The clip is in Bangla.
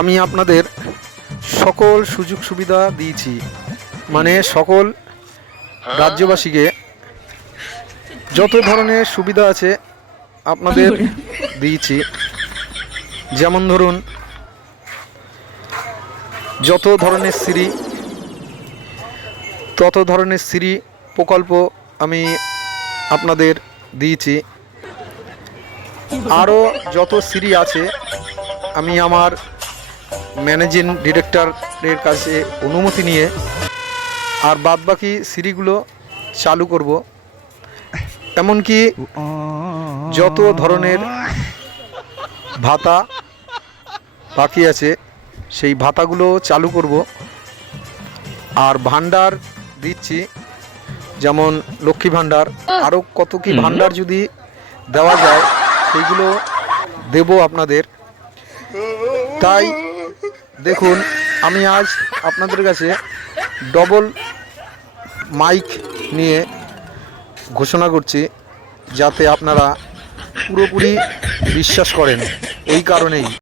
আমি আপনাদের সকল সুযোগ সুবিধা দিয়েছি, মানে সকল রাজ্যবাসীকে যত ধরনের সুবিধা আছে আপনাদের দিয়েছি। যেমন ধরুন, যত ধরনের সিঁড়ি তত ধরনের সিঁড়ি প্রকল্প আমি আপনাদের দিয়েছি। আরও যত সিঁড়ি আছে আমি আমার ম্যানেজিং ডিরেক্টরের কাছে অনুমতি নিয়ে আর বাদবাকি সিঁড়িগুলো চালু করব। এমনকি যত ধরনের ভাতা বাকি আছে সেই ভাতাগুলো চালু করব। আর ভান্ডার দিচ্ছি, যেমন লক্ষ্মী ভান্ডার, আরও কত কি ভান্ডার যদি দেওয়া যায় সেইগুলো দেব আপনাদের। তাই দেখুন, আমি আজ আপনাদের কাছে ডবল মাইক নিয়ে ঘোষণা করছি, যাতে আপনারা পুরোপুরি বিশ্বাস করেন। এই কারণেই